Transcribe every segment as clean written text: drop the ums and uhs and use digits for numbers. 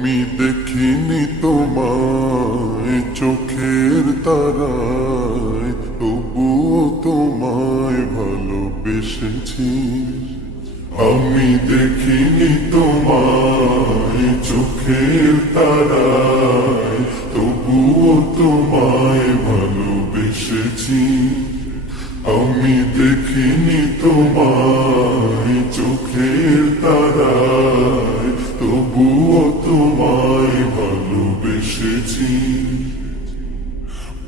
আমি দেখিনি তোমায় চোখের তারায়, তবুও তোমায় ভালোবেসেছি। আমি দেখিনি তোমায় চোখের তারায়, তবুও তোমায় ভালোবেসেছি। আমি দেখিনি তোমায় চোখের তারায়, তবুও তোমায় ভালোবেসেছি।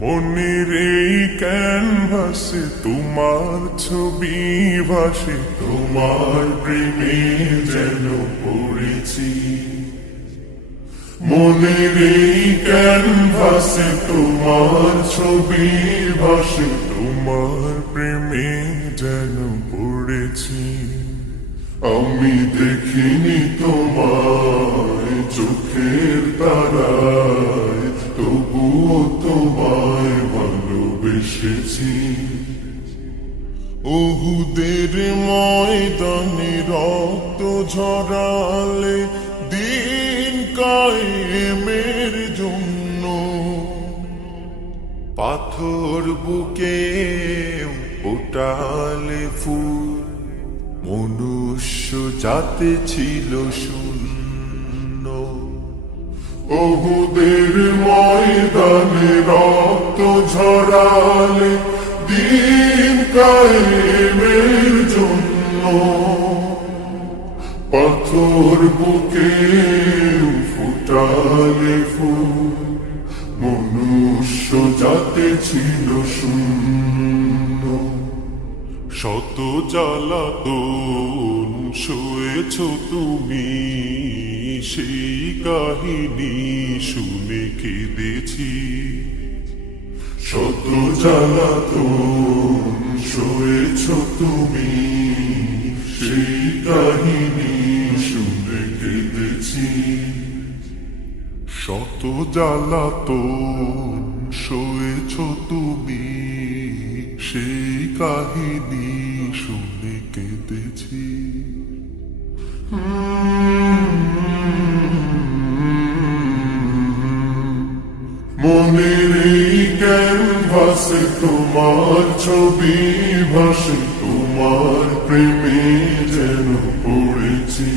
মনের এই ক্যানভাসে তোমার ছবি ভাসে, তোমার প্রেমে যেন পড়েছি। মনের এই ক্যানভাসে তোমার ছবি ভাসে, তোমার প্রেমে যেন পড়েছি। আমি দেখিনি তোমায় চোখের তারায়, তবুও তোমায় ভালোবেসেছি। উহুদের ময়দানে রক্ত ঝরালে দিন কায়েমের জন্য, পাথর বুকে ফোটালে ফুল, মনুষ্য জাতি ছিল শূন্য। উহুদের ময়দানে রক্ত ঝরালে দিন কায়েমের জন্য, পাথর বুকে ফুটালে ফুল, মনুষ্য জাতি ছিল শূন্য। শত জ্বালাতন সয়েছ তুমি, সেই কাহিনী শুনে কেঁদেছি। শত জ্বালাতন সয়েছ তুমি, সেই কাহিনী শুনে কেঁদেছি। শত জ্বালাতন সয়েছ তুমি, সেই কাহিনী শুনে কেঁদেছি। মনের এই ক্যানভাসে তোমার ছবি ভাসে, তোমার প্রেমে যেন পড়েছি।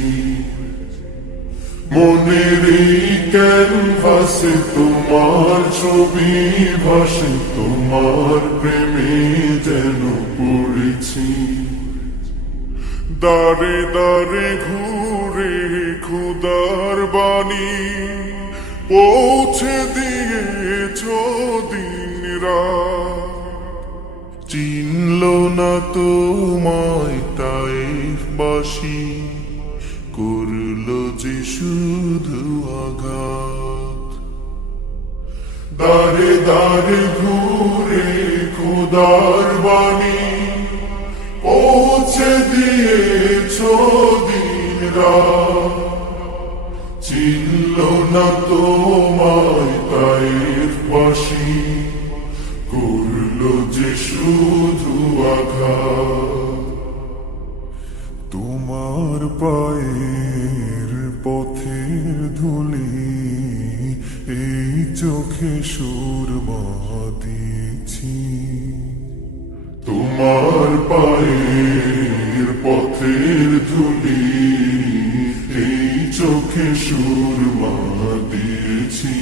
মনের এই ক্যানভাসে তোমার ছবি ভাসে, তোমার প্রেমে যেন পড়েছি। দারে দারে ঘুরে খুদার বাণী পৌঁছে দিয়েছ দিন রাত, চিনল না তোমায় তাইফবাসী, করল যে শুধু আঘাত। দারে দারে ঘুরে খোদার বাণী পৌঁছে দিয়েছ দিন রাত, চিনল না তোমায় তাইফবাসী, করল যে শুধু আঘাত। তোমার পায়ের পথের ধুলি এই চোখে সুরমা দিয়েছি। তোমার পায়ের পথের ধুলি এই চোখে সুরমা দিয়েছি।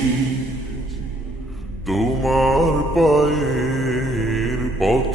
তোমার পায়ের পথ